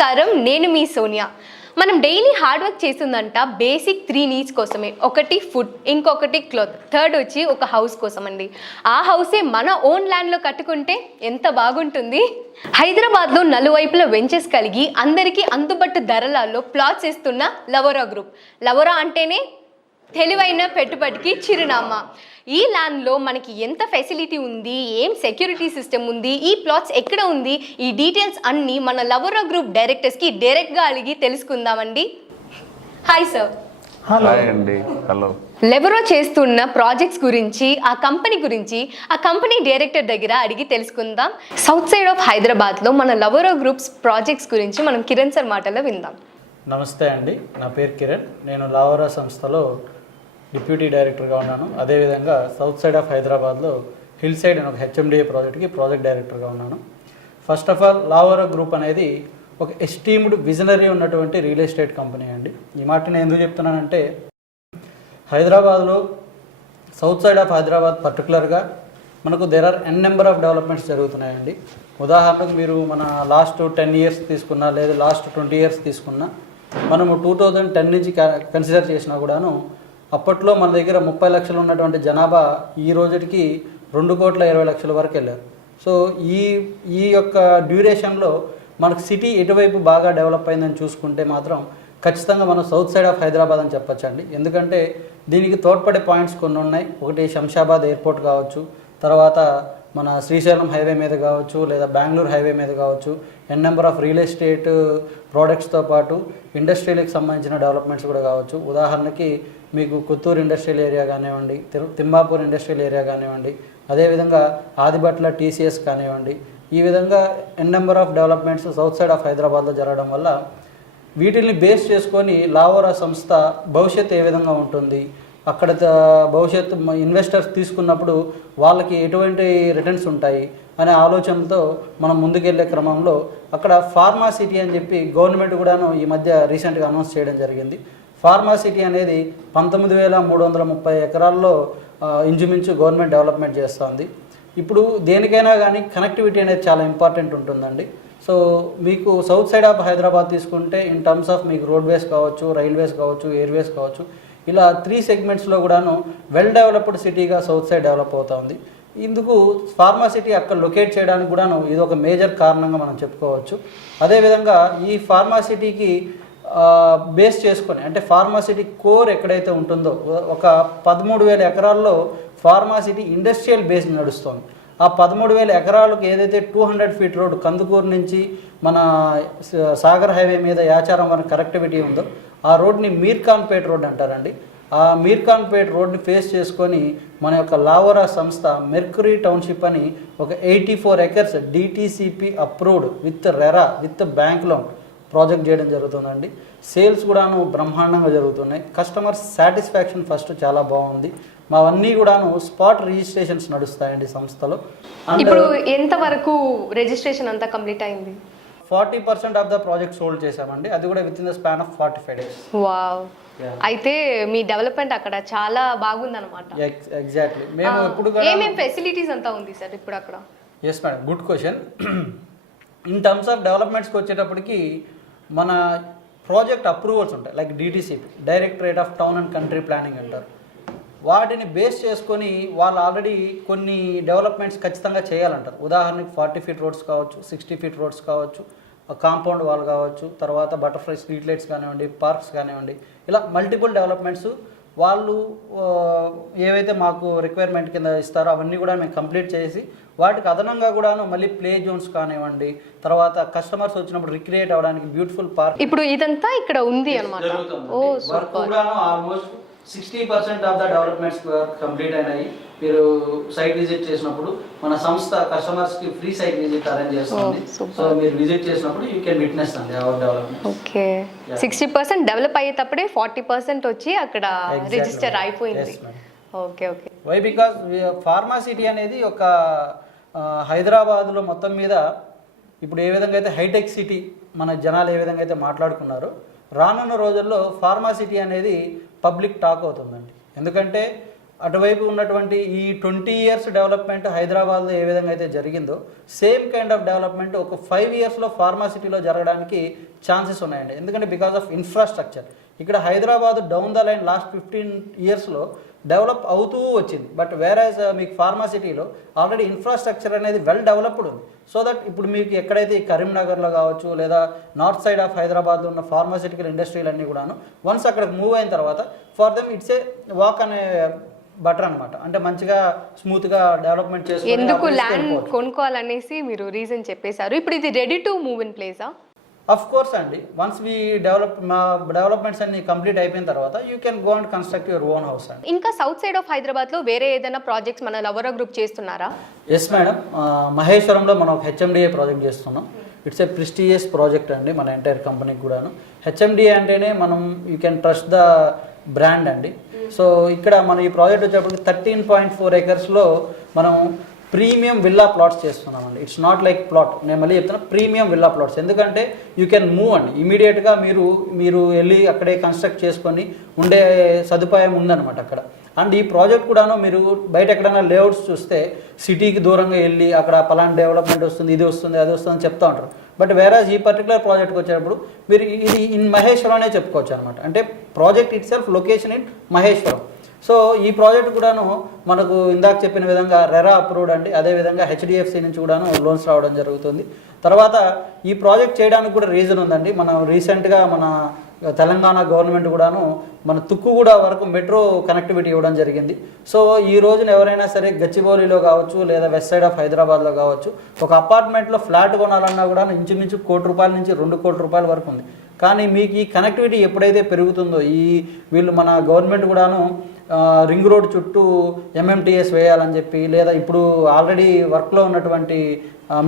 నమస్కారం, నేను మీ సోనియా. మనం డైలీ హార్డ్ వర్క్ చేస్తుందంట బేసిక్ 3 నీడ్స్ కోసమే. ఒకటి ఫుడ్, ఇంకొకటి క్లాత్, థర్డ్ వచ్చి ఒక హౌస్ కోసం అండి. ఆ హౌసే మన ఓన్ ల్యాండ్లో కట్టుకుంటే ఎంత బాగుంటుంది. హైదరాబాద్లో నలువైపుల వెంచెస్ కలిగి అందరికీ అందుబాటు ధరలలో ప్లాట్స్ ఇస్తున్న లవోరా గ్రూప్. లవోరా అంటేనే తెలివైన పెట్టుబడికి చిరునామా. ఈ ల్యాండ్లో మనకి ఎంత ఫెసిలిటీ ఉంది, ఏం సెక్యూరిటీ సిస్టమ్ ఉంది, ఈ ప్లాట్స్ ఎక్కడ ఉంది, ఈ డీటెయిల్స్ అన్నీ మన లవోరా గ్రూప్ డైరెక్టర్స్కి డైరెక్ట్గా అడిగి తెలుసుకుందామండి. Hi sir. హలో అండి. హలో. లవోరా చేస్తున్న ప్రాజెక్ట్స్ గురించి, ఆ కంపెనీ గురించి, ఆ కంపెనీ డైరెక్టర్ దగ్గర అడిగి తెలుసుకుందాం. సౌత్ సైడ్ ఆఫ్ హైదరాబాద్లో మన లవోరా గ్రూప్స్ ప్రాజెక్ట్స్ గురించి మనం కిరణ్ సార్ మాటల్లో విందాం. నమస్తే అండి, నా పేరు కిరణ్. నేను లవోరా సంస్థలో డిప్యూటీ డైరెక్టర్గా ఉన్నాను. అదేవిధంగా సౌత్ సైడ్ ఆఫ్ హైదరాబాద్లో హిల్ సైడ్ అనే ఒక హెచ్ఎండిఏ ప్రాజెక్ట్కి ప్రాజెక్ట్ డైరెక్టర్గా ఉన్నాను. ఫస్ట్ ఆఫ్ ఆల్, లవోరా గ్రూప్ అనేది ఒక ఎస్టీమ్డ్ విజనరీ ఉన్నటువంటి రియల్ ఎస్టేట్ కంపెనీ అండి. ఈ మాట నేను ఎందుకు చెప్తున్నానంటే, హైదరాబాద్లో సౌత్ సైడ్ ఆఫ్ హైదరాబాద్ పర్టికులర్గా మనకు there are n number of developments జరుగుతున్నాయండి. ఉదాహరణకు మీరు మన లాస్ట్ 10 ఇయర్స్ తీసుకున్నా, లేదా లాస్ట్ 20 ఇయర్స్ తీసుకున్నా, మనము 2010 నుంచి కన్సిడర్ చేసినా కూడాను అప్పట్లో మన దగ్గర 30 లక్షలు ఉన్నటువంటి జనాభా ఈ రోజుకి 2,20,00,000 వరకు వెళ్ళారు. సో ఈ యొక్క డ్యూరేషన్లో మనకు సిటీ ఎటువైపు బాగా డెవలప్ అయిందని చూసుకుంటే మాత్రం ఖచ్చితంగా మనం సౌత్ సైడ్ ఆఫ్ హైదరాబాద్ అని చెప్పచ్చండి. ఎందుకంటే దీనికి తోడ్పడే పాయింట్స్ కొన్ని ఉన్నాయి. ఒకటి శంషాబాద్ ఎయిర్పోర్ట్ కావచ్చు, తర్వాత మన శ్రీశైలం హైవే మీద కావచ్చు, లేదా బెంగళూరు హైవే మీద కావచ్చు, ఎన్ నెంబర్ ఆఫ్ రియల్ ఎస్టేట్ ప్రోడక్ట్స్తో పాటు ఇండస్ట్రీలకు సంబంధించిన డెవలప్మెంట్స్ కూడా కావచ్చు. ఉదాహరణకి మీకు కొత్తూరు ఇండస్ట్రియల్ ఏరియా కానివ్వండి, తిమ్మాపూర్ ఇండస్ట్రియల్ ఏరియా కానివ్వండి, అదేవిధంగా ఆదిబట్ల టీసీఎస్ కానివ్వండి, ఈ విధంగా n number of developments south side of హైదరాబాద్లో జరగడం వల్ల వీటిని బేస్ చేసుకొని లవోరా సంస్థ భవిష్యత్తు ఏ విధంగా ఉంటుంది, అక్కడ భవిష్యత్తు ఇన్వెస్టర్స్ తీసుకున్నప్పుడు వాళ్ళకి ఎటువంటి రిటర్న్స్ ఉంటాయి అనే ఆలోచనతో మనం ముందుకెళ్లే క్రమంలో అక్కడ ఫార్మా సిటీ అని చెప్పి గవర్నమెంట్ కూడాను ఈ మధ్య రీసెంట్గా అనౌన్స్ చేయడం జరిగింది. ఫార్మా సిటీ అనేది 19,330 ఎకరాల్లో ఇంచుమించు గవర్నమెంట్ డెవలప్మెంట్ చేస్తుంది. ఇప్పుడు దేనికైనా కానీ కనెక్టివిటీ అనేది చాలా ఇంపార్టెంట్ ఉంటుందండి. సో మీకు సౌత్ సైడ్ ఆఫ్ హైదరాబాద్ తీసుకుంటే ఇన్ టర్మ్స్ ఆఫ్ మీకు రోడ్వేస్ కావచ్చు, రైల్వేస్ కావచ్చు, ఎయిర్వేస్ కావచ్చు, ఇలా 3 సెగ్మెంట్స్లో కూడాను వెల్ డెవలప్డ్ సిటీగా సౌత్ సైడ్ డెవలప్ అవుతుంది. ఇందుకు ఫార్మా సిటీ అక్కడ లొకేట్ చేయడానికి కూడాను ఇది ఒక మేజర్ కారణంగా మనం చెప్పుకోవచ్చు. అదేవిధంగా ఈ ఫార్మా సిటీకి బేస్ చేసుకొని, అంటే ఫార్మా సిటీ కోర్ ఎక్కడైతే ఉంటుందో ఒక 13,000 ఎకరాల్లో ఫార్మా సిటీ ఇండస్ట్రియల్ బేస్ నడుస్తుంది. ఆ 13,000 ఎకరాలకు ఏదైతే 200 ఫీట్ రోడ్ కందుకూరు నుంచి మన సాగర్ హైవే మీద యాచారం వరకు కనెక్టివిటీ ఉందో ఆ రోడ్ని మీర్ఖాన్పేట్ రోడ్ అంటారండి. ఆ మీర్ఖాన్పేట్ రోడ్ని ఫేస్ చేసుకొని మన యొక్క లవోరా సంస్థ మెర్క్యూరీ టౌన్షిప్ అని ఒక 84 acres DTCP approved with RERA with bank loan project చేయడం జరుగుతుందండి. సేల్స్ కూడాను బ్రహ్మాండంగా జరుగుతున్నాయి. కస్టమర్ సాటిస్ఫాక్షన్ ఫస్ట్ చాలా బాగుంది. మావన్నీ కూడాను స్పాట్ రిజిస్ట్రేషన్స్ నడుస్తాయండి సంస్థలో. ఇప్పుడు ఎంత వరకు రిజిస్ట్రేషన్ అంతా కంప్లీట్ అయింది? 40% ఆఫ్ ద ప్రాజెక్ట్ సోల్డ్ చేసామండి. అది కూడా with in the span of 45 days. Wow. అయితే మీ డెవలప్మెంట్ అక్కడ చాలా బాగుందన్నమాట. ఎగ్జాక్ట్లీ. మేము ఇప్పుడు ఏమేం ఫెసిలిటీస్ అంతా ఉంది సార్ ఇప్పుడు అక్కడ? Yes madam, good question. In terms of డెవలప్మెంట్స్కి వచ్చేటప్పటికి మన ప్రాజెక్ట్ అప్రూవల్స్ ఉంటాయి, like DTCP, directorate of town and country planning అంటారు. వాటిని బేస్ చేసుకొని వాళ్ళు ఆల్రెడీ కొన్ని డెవలప్మెంట్స్ ఖచ్చితంగా చేయాలంటారు. ఉదాహరణకి 40 ఫీట్ రోడ్స్ కావచ్చు, 60 ఫీట్ రోడ్స్ కావచ్చు, కాంపౌండ్ వాల్ కావచ్చు, తర్వాత బటర్ఫ్లై స్ట్రీట్ లైట్స్ కానివ్వండి, పార్క్స్ కానివ్వండి, ఇలా మల్టిపుల్ డెవలప్మెంట్స్ వాళ్ళు ఏవైతే మాకు రిక్వైర్మెంట్ కింద ఇస్తారో అవన్నీ కూడా మేము కంప్లీట్ చేసి వాటికి అదనంగా కూడాను మళ్ళీ ప్లే జోన్స్ కానివ్వండి, తర్వాత కస్టమర్స్ వచ్చినప్పుడు రిక్రియేట్ అవ్వడానికి బ్యూటిఫుల్ పార్క్, ఇప్పుడు ఇదంతా ఇక్కడ ఉంది అన్నమాట. Oh super. Almost 60% of the developments complete అయినాయి. మీరు సైట్ విజిట్ చేసినప్పుడు మన సంస్థ కస్టమర్స్కి ఫ్రీ సైట్ విజిట్ అరేంజ్ చేస్తుంది. సో మీరు విజిట్ చేసినప్పుడు యూ కెన్ విట్నెస్ అండి అవర్ డెవలప్మెంట్. ఓకే. 60% డెవలప్ అయ్యేటప్పుడే 40% వచ్చి అక్కడ రిజిస్టర్ అయిపోయింది. Okay okay. Why because pharma city అనేది ఒక హైదరాబాద్లో మొత్తం మీద ఇప్పుడు ఏ విధంగా అయితే హైటెక్ సిటీ మన జనాలు ఏ విధంగా అయితే మాట్లాడుకున్నారో, రానున్న రోజుల్లో ఫార్మా సిటీ అనేది పబ్లిక్ టాక్ అవుతుందండి. ఎందుకంటే అటువైపు ఉన్నటువంటి ఈ 20 ఇయర్స్ డెవలప్మెంట్ హైదరాబాద్లో ఏ విధంగా అయితే జరిగిందో సేమ్ కైండ్ ఆఫ్ డెవలప్మెంట్ ఒక 5 ఇయర్స్లో ఫార్మాసిటీలో జరగడానికి ఛాన్సెస్ ఉన్నాయండి. ఎందుకంటే బికాస్ ఆఫ్ ఇన్ఫ్రాస్ట్రక్చర్ ఇక్కడ Hyderabad down the line last 15 ఇయర్స్లో డెవలప్ అవుతూ వచ్చింది. బట్ వేరేజ్ మీకు ఫార్మాసిటీలో ఆల్రెడీ ఇన్ఫ్రాస్ట్రక్చర్ అనేది వెల్ డెవలప్డ్ ఉంది. సో దట్ ఇప్పుడు మీకు ఎక్కడైతే ఈ కరీంనగర్లో కావచ్చు లేదా నార్త్ సైడ్ ఆఫ్ హైదరాబాద్లో ఉన్న ఫార్మాసిటికల్ ఇండస్ట్రీలు అన్నీ కూడాను వన్స్ అక్కడికి మూవ్ అయిన తర్వాత for them it's a walk అనే బటర్ అనమాట. అంటే మంచిగా స్మూత్గా డెవలప్మెంట్ చేసి ఎందుకు ల్యాండ్ కొనుక్కోవాలనేసి మీరు రీజన్ చెప్పేశారు. ఇప్పుడు ఇది రెడీ టు మూవ్ ఇన్ ప్లేసా? అఫ్ కోర్స్ అండి, వన్స్ వీ మా డెవలప్మెంట్స్ అన్ని కంప్లీట్ అయిపోయిన తర్వాత you can go and construct your own house అండి. ఇంకా సౌత్ సైడ్ ఆఫ్ హైదరాబాద్లో వేరే ఏదైనా ప్రాజెక్ట్స్ మన లవరా గ్రూప్ చేస్తున్నారా? ఎస్ మేడం, మహేశ్వరంలో మనం ఒక హెచ్ఎండిఏ ప్రాజెక్ట్ చేస్తున్నాం. ఇట్స్ ఏ ప్రెస్టీజియస్ ప్రాజెక్ట్ అండి మన ఎంటైర్ కంపెనీకి కూడాను. హెచ్ఎండిఏ అంటేనే మనం you can trust the brand అండి. సో ఇక్కడ మనం ఈ ప్రాజెక్ట్ వచ్చేప్పటికి 13.4 acresలో మనం ప్రీమియం విల్లా ప్లాట్స్ చేస్తున్నామండి. ఇట్స్ నాట్ లైక్ ప్లాట్, నేను మళ్ళీ చెప్తున్నా ప్రీమియం విల్లా ప్లాట్స్. ఎందుకంటే యూ కెన్ మూవ్ అండి ఇమీడియట్గా మీరు వెళ్ళి అక్కడే కన్స్ట్రక్ట్ చేసుకొని ఉండే సదుపాయం ఉందన్నమాట అక్కడ. అండ్ ఈ ప్రాజెక్ట్ కూడాను మీరు బయట ఎక్కడైనా లేఅవుట్స్ చూస్తే సిటీకి దూరంగా వెళ్ళి అక్కడ పలానా డెవలప్మెంట్ వస్తుంది, ఇది వస్తుంది, అది వస్తుంది అని చెప్తూ ఉంటారు. బట్ వేరాజ్ ఈ పర్టికులర్ ప్రాజెక్ట్కి వచ్చేటప్పుడు మీరు ఇది ఇన్ మహేశ్వరం అనే చెప్పుకోవచ్చు అనమాట. అంటే project it self location in Maheshwaram. So ఈ ప్రాజెక్ట్ కూడాను మనకు ఇందాక చెప్పిన విధంగా రెరా అప్రూవ్డ్ అండి. అదేవిధంగా హెచ్డిఎఫ్సి నుంచి కూడాను లోన్స్ రావడం జరుగుతుంది. తర్వాత ఈ ప్రాజెక్ట్ చేయడానికి కూడా రీజన్ ఉందండి. మనం రీసెంట్గా మన తెలంగాణ గవర్నమెంట్ కూడాను మన తుక్కుగూడ వరకు మెట్రో కనెక్టివిటీ ఇవ్వడం జరిగింది. సో ఈ రోజున ఎవరైనా సరే గచ్చిబౌలిలో కావచ్చు లేదా వెస్ట్ సైడ్ ఆఫ్ హైదరాబాద్లో కావచ్చు ఒక అపార్ట్మెంట్లో ఫ్లాట్ కొనాలన్నా కూడా ఇంచుమించు ₹1 నుంచి ₹2 కోట్ల వరకు ఉంది. కానీ మీకు ఈ కనెక్టివిటీ ఎప్పుడైతే పెరుగుతుందో వీళ్ళు మన గవర్నమెంట్ కూడాను రింగ్ రోడ్ చుట్టూ ఎంఎంటీఎస్ వేయాలని చెప్పి లేదా ఇప్పుడు ఆల్రెడీ వర్క్లో ఉన్నటువంటి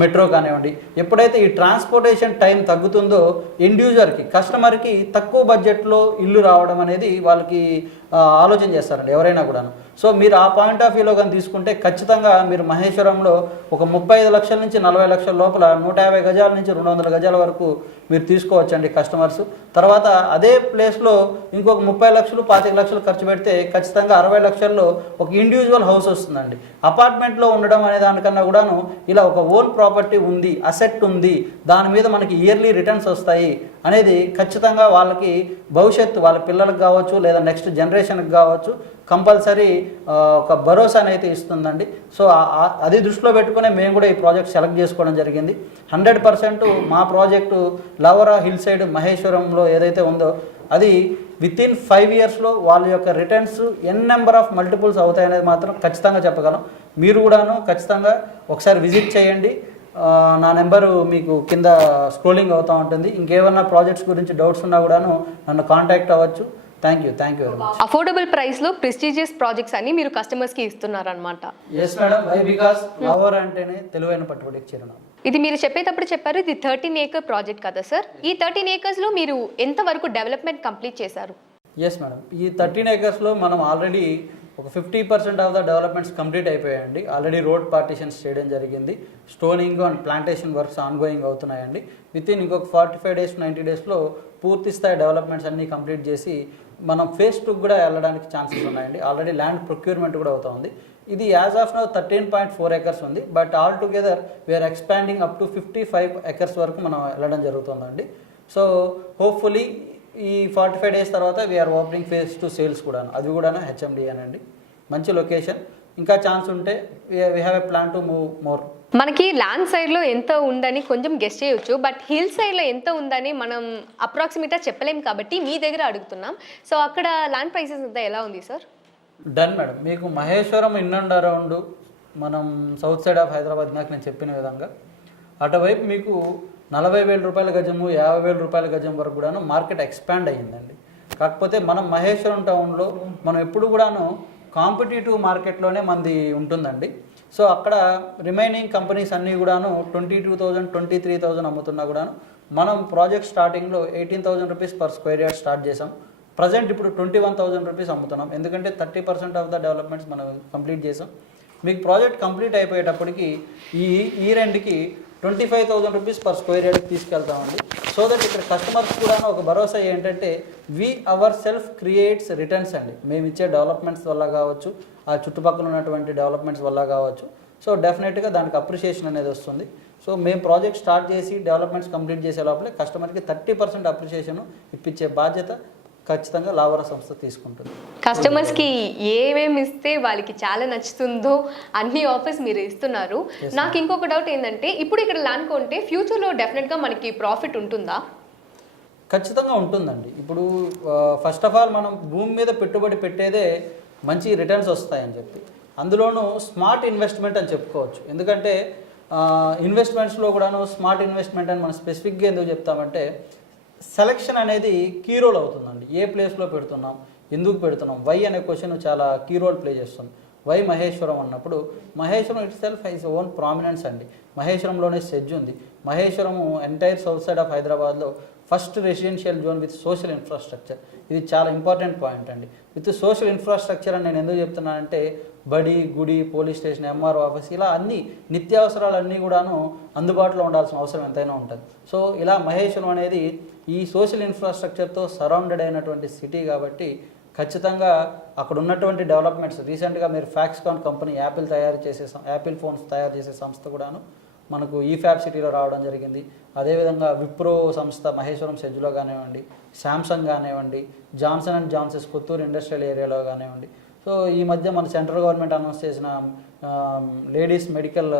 మెట్రో కానివ్వండి, ఎప్పుడైతే ఈ ట్రాన్స్పోర్టేషన్ టైం తగ్గుతుందో ఎండ్ యూజర్కి కస్టమర్కి తక్కువ బడ్జెట్లో ఇల్లు రావడం అనేది వాళ్ళకి ఆలోచన చేస్తారండి ఎవరైనా కూడాను. సో మీరు ఆ పాయింట్ ఆఫ్ వ్యూలో కానీ తీసుకుంటే ఖచ్చితంగా మీరు మహేశ్వరంలో ఒక 35 లక్షల నుంచి 40 లక్షల లోపల 150 గజాల నుంచి 200 గజాల వరకు మీరు తీసుకోవచ్చండి కస్టమర్స్. తర్వాత అదే ప్లేస్లో ఇంకొక 30 లక్షలు 25 లక్షలు ఖర్చు పెడితే ఖచ్చితంగా 60 లక్షల్లో ఒక ఇండివిజువల్ హౌస్ వస్తుందండి. అపార్ట్మెంట్లో ఉండడం అనే దానికన్నా కూడాను ఇలా ఒక ఓన్ ప్రాపర్టీ ఉంది, అసెట్ ఉంది, దాని మీద మనకి ఇయర్లీ రిటర్న్స్ వస్తాయి అనేది ఖచ్చితంగా వాళ్ళకి భవిష్యత్తు వాళ్ళ పిల్లలకు కావచ్చు లేదా నెక్స్ట్ జనరేషన్కి కావచ్చు కంపల్సరీ ఒక భరోసా అయితే ఇస్తుందండి. సో అది దృష్టిలో పెట్టుకునే మేము కూడా ఈ ప్రాజెక్ట్ సెలెక్ట్ చేసుకోవడం జరిగింది. 100% మా ప్రాజెక్టు లవరా హిల్ సైడ్ మహేశ్వరంలో ఏదైతే ఉందో అది వితిన్ 5 ఇయర్స్లో వాళ్ళ యొక్క రిటర్న్స్ నెంబర్ ఆఫ్ మల్టిపుల్స్ అవుతాయనేది మాత్రం ఖచ్చితంగా చెప్పగలం. మీరు కూడాను ఖచ్చితంగా ఒకసారి విజిట్ చేయండి. నా నెంబరు మీకు కింద స్క్రోలింగ్ అవుతూ ఉంటుంది. ఇంకేమన్నా ప్రాజెక్ట్స్ గురించి డౌట్స్ ఉన్నా కూడాను నన్ను కాంటాక్ట్ అవ్వచ్చు. Thank you very much. Affordable ప్రైస్లో ప్రెస్టీజియస్ ప్రాజెక్ట్స్ అన్ని మీరు కస్టమర్స్కి ఇస్తున్నారనమాట. Yes madam, why because lover అంటేనే తెలివైన పట్టుబడికి చిరునామా. ఇది మీరు చెప్పేటప్పుడు చెప్పారు ఇది 13 acre ప్రాజెక్ట్ కదా సార్? ఈ 13 acresలో మీరు ఎంతవరకు డెవలప్మెంట్ కంప్లీట్ చేశారు? ఎస్ మేడం, ఈ 13 acresలో మనం ఆల్రెడీ ఒక 50% ఆఫ్ ద డెవలప్మెంట్స్ కంప్లీట్ అయిపోయాయండి. ఆల్రెడీ రోడ్ పార్టీషన్స్ చేయడం జరిగింది. Stoning and plantation works ongoing అవుతున్నాయండి. వితిన్ ఇంకొక 45 days to 90 daysలో పూర్తి స్థాయి డెవలప్మెంట్స్ అన్నీ కంప్లీట్ చేసి మనం ఫేజ్ 2 కూడా వెళ్ళడానికి ఛాన్సెస్ ఉన్నాయండి. ఆల్రెడీ ల్యాండ్ ప్రొక్యూర్మెంట్ కూడా అవుతుంది. ఇది యాజ్ ఆఫ్ నౌ 13.4 acres ఉంది. But all together we are expanding up to 55 acres వరకు మనం వెళ్ళడం జరుగుతుందండి. సో హోప్ఫుల్లీ ఈ 45 days తర్వాత వీఆర్ ఓపెనింగ్ ఫేజ్ 2 సేల్స్ కూడా, అది కూడా హెచ్ఎండి అనండి. మంచి లొకేషన్. ఇంకా ఛాన్స్ ఉంటే we have a plan to move more. మనకి ల్యాండ్ సైడ్లో ఎంత ఉందని కొంచెం గెస్ట్ చేయొచ్చు, బట్ హిల్ సైడ్లో ఎంత ఉందని మనం అప్రాక్సిమేట్గా చెప్పలేం కాబట్టి మీ దగ్గర అడుగుతున్నాం. సో అక్కడ ల్యాండ్ ప్రైసెస్ అంతా ఎలా ఉంది సార్? డన్ మేడం, మీకు మహేశ్వరం ఇన్ అండ్ అరౌండ్ మనం సౌత్ సైడ్ ఆఫ్ హైదరాబాద్ నాకు నేను చెప్పిన విధంగా అటువైపు మీకు 40,000 రూపాయల గజము 50,000 రూపాయల గజం వరకు కూడాను మార్కెట్ ఎక్స్పాండ్ అయ్యిందండి. కాకపోతే మనం మహేశ్వరం టౌన్లో మనం ఎప్పుడు కూడాను కాంపిటేటివ్ మార్కెట్లోనే మనది ఉంటుందండి. సో అక్కడ రిమైనింగ్ కంపెనీస్ అన్నీ కూడాను 22,000 23,000 అమ్ముతున్నా కూడాను మనం ప్రాజెక్ట్ స్టార్టింగ్లో 18,000 rupees per square yard start చేసాం. ప్రజెంట్ ఇప్పుడు 21,000 రూపీస్ అమ్ముతున్నాం. ఎందుకంటే 30% ఆఫ్ ద డెవలప్మెంట్స్ మనం కంప్లీట్ చేసాం. మీకు ప్రాజెక్ట్ కంప్లీట్ అయిపోయేటప్పటికి ఈ రెండుకి 25,000 రూపీస్ పర్ స్క్వేర్ యార్డ్కి తీసుకెళ్తామండి. సో దట్ ఇక్కడ కస్టమర్స్ కూడా ఒక భరోసా ఏంటంటే అవర్ సెల్ఫ్ క్రియేట్స్ రిటర్న్స్ అండి. మేము ఇచ్చే డెవలప్మెంట్స్ వల్ల కావచ్చు, ఆ చుట్టుపక్కల ఉన్నటువంటి డెవలప్మెంట్స్ వల్ల కావచ్చు. సో డెఫినెట్గా దానికి అప్రిషియేషన్ అనేది వస్తుంది. సో మేము ప్రాజెక్ట్ స్టార్ట్ చేసి డెవలప్మెంట్స్ కంప్లీట్ చేసే లోపలే కస్టమర్కి 30% అప్రిషియేషన్ ఇప్పించే బాధ్యత ఖచ్చితంగా లావరా సంస్థ తీసుకుంటుంది. కస్టమర్స్కి ఏమేమి ఇస్తే వాళ్ళకి చాలా నచ్చుతుందో అన్ని ఆఫర్స్ మీరు ఇస్తున్నారు. నాకు ఇంకొక డౌట్ ఏంటంటే, ఇప్పుడు ఇక్కడ ల్యాండ్ కొంటే ఫ్యూచర్లో డెఫినెట్గా మనకి ప్రాఫిట్ ఉంటుందా? ఖచ్చితంగా ఉంటుందండి. ఇప్పుడు ఫస్ట్ ఆఫ్ ఆల్ మనం భూమి మీద పెట్టుబడి పెట్టేదే మంచి రిటర్న్స్ వస్తాయని చెప్పి, అందులోనూ స్మార్ట్ ఇన్వెస్ట్మెంట్ అని చెప్పుకోవచ్చు. ఎందుకంటే ఇన్వెస్ట్మెంట్స్లో కూడాను స్మార్ట్ ఇన్వెస్ట్మెంట్ అని మనం స్పెసిఫిక్గా ఎందుకు చెప్తామంటే, సెలక్షన్ అనేది కీ రోల్ అవుతుందండి. ఏ ప్లేస్లో పెడుతున్నాం, ఎందుకు పెడుతున్నాం, వై అనే క్వశ్చన్ చాలా కీ రోల్ ప్లే చేస్తుంది. వై మహేశ్వరం అన్నప్పుడు Maheshwaram itself has own prominence అండి. మహేశ్వరంలోనే సెజ్ ఉంది. మహేశ్వరము ఎంటైర్ సౌత్ సైడ్ ఆఫ్ హైదరాబాద్లో first residential zone with social infrastructure. ఇది చాలా ఇంపార్టెంట్ పాయింట్ అండి. విత్ సోషల్ ఇన్ఫ్రాస్ట్రక్చర్ అని నేను ఎందుకు చెప్తున్నానంటే, బడి, గుడి, పోలీస్ స్టేషన్, ఎంఆర్ఓ ఆఫీస్, ఇలా అన్ని నిత్యావసరాలన్నీ కూడాను అందుబాటులో ఉండాల్సిన అవసరం ఎంతైనా ఉంటుంది. సో ఇలా మహేశ్వరం అనేది ఈ సోషల్ ఇన్ఫ్రాస్ట్రక్చర్తో సరౌండెడ్ అయినటువంటి సిటీ కాబట్టి ఖచ్చితంగా అక్కడ ఉన్నటువంటి డెవలప్మెంట్స్, రీసెంట్గా మీరు ఫ్యాక్స్కాన్ కంపెనీ యాపిల్ ఫోన్స్ తయారు చేసే సంస్థ కూడాను మనకు ఈ ఫ్యాబ్ సిటీలో రావడం జరిగింది. అదేవిధంగా విప్రో సంస్థ మహేశ్వరం సెజ్లో కానివ్వండి, శాంసంగ్ కానివ్వండి, Johnson and Johnsons Kothur industrial ఏరియాలో కానివ్వండి. సో ఈ మధ్య మన సెంట్రల్ గవర్నమెంట్ అనౌన్స్ చేసిన లేడీస్ మెడికల్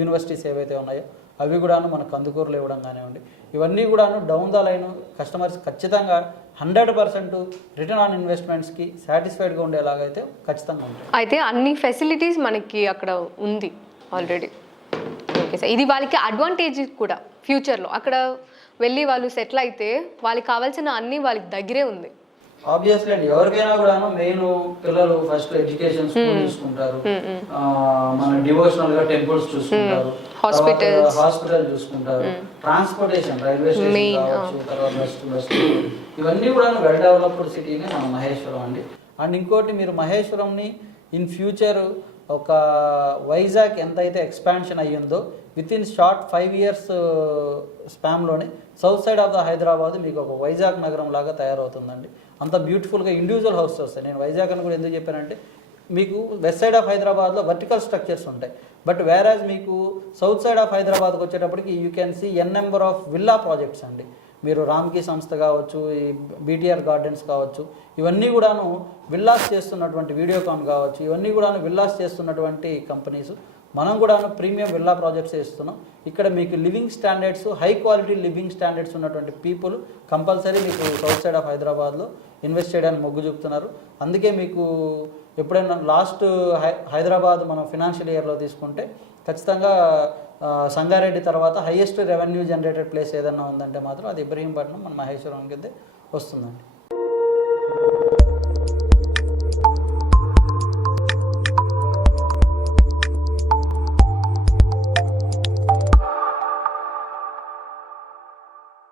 యూనివర్సిటీస్ ఏవైతే ఉన్నాయో అవి కూడాను మన కందుకూరులో ఇవ్వడం కానివ్వండి. ఇవన్నీ కూడాను డౌన్ ద లైన్ కస్టమర్స్ ఖచ్చితంగా 100% రిటర్న్ ఆన్ ఇన్వెస్ట్మెంట్స్కి సాటిస్ఫైడ్గా ఉండేలాగైతే ఖచ్చితంగా ఉంటుంది. అయితే అన్ని ఫెసిలిటీస్ మనకి అక్కడ ఉంది ఆల్రెడీ. ఓకే సార్, ఇది వాళ్ళకి అడ్వాంటేజ్ కూడా ఫ్యూచర్లో అక్కడ వెళ్ళి వాళ్ళు సెటిల్ అయితే వాళ్ళకి కావాల్సిన అన్ని వాళ్ళకి దగ్గరే ఉంది. ఆబ్వియస్లీ అండి, ఎవరికైనా కూడాను మెయిన్ పిల్లలు ఫస్ట్ ఎడ్యుకేషన్ స్కూల్ చూసుకుంటారు, మన డివోషనల్ గా టెంపుల్స్ చూసుకుంటారు, హాస్పిటల్ చూసుకుంటారు, ట్రాన్స్పోర్టేషన్ రైల్వే స్టేషన్ కావచ్చు, తర్వాత బస్ ఇవన్నీ కూడా వెల్ డెవలప్డ్ సిటీనే మన మహేశ్వరం అండి. అండ్ ఇంకోటి, మీరు మహేశ్వరంని ఇన్ ఫ్యూచర్ ఒక వైజాగ్ ఎంతైతే ఎక్స్పాన్షన్ అయ్యిందో విత్ ఇన్ షార్ట్ 5 years స్పామ్లోనే south side of the Hyderabad మీకు ఒక వైజాగ్ నగరం లాగా తయారవుతుందండి. అంత బ్యూటిఫుల్గా ఇండివిజువల్ హౌసెస్ వస్తాయి. నేను వైజాగ్ అని కూడా ఎందుకు చెప్పానంటే, మీకు వెస్ట్ సైడ్ ఆఫ్ హైదరాబాద్లో వర్టికల్ స్ట్రక్చర్స్ ఉంటాయి, బట్ వేరాజ్ మీకు సౌత్ సైడ్ ఆఫ్ హైదరాబాద్కి వచ్చేటప్పటికి you can see number of villa projects అండి. మీరు రామ్కీ సంస్థ కావచ్చు, ఈ బీటీఆర్ గార్డెన్స్ కావచ్చు, ఇవన్నీ కూడాను విల్లాస్ చేస్తున్నటువంటి వీడియోకాన్ కావచ్చు, ఇవన్నీ కూడాను విల్లాస్ చేస్తున్నటువంటి కంపెనీస్. మనం కూడాను ప్రీమియం విల్లా ప్రాజెక్ట్స్ చేస్తున్నాం. ఇక్కడ మీకు living standards, high quality living standards ఉన్నటువంటి పీపుల్ కంపల్సరీ మీకు సౌత్ సైడ్ ఆఫ్ హైదరాబాద్లో ఇన్వెస్ట్ చేయడానికి మొగ్గు చూపుతున్నారు. అందుకే మీకు ఎప్పుడైనా లాస్ట్ హైదరాబాద్ మనం ఫినాన్షియల్ ఇయర్లో తీసుకుంటే ఖచ్చితంగా సంగారెడ్డి తర్వాత హైయెస్ట్ రెవెన్యూ జనరేటెడ్ ప్లేస్ ఏదన్నా ఉందంటే మాత్రం అది ఇబ్రహీంపట్నం, మన మహేశ్వరం కింద వస్తుందండి.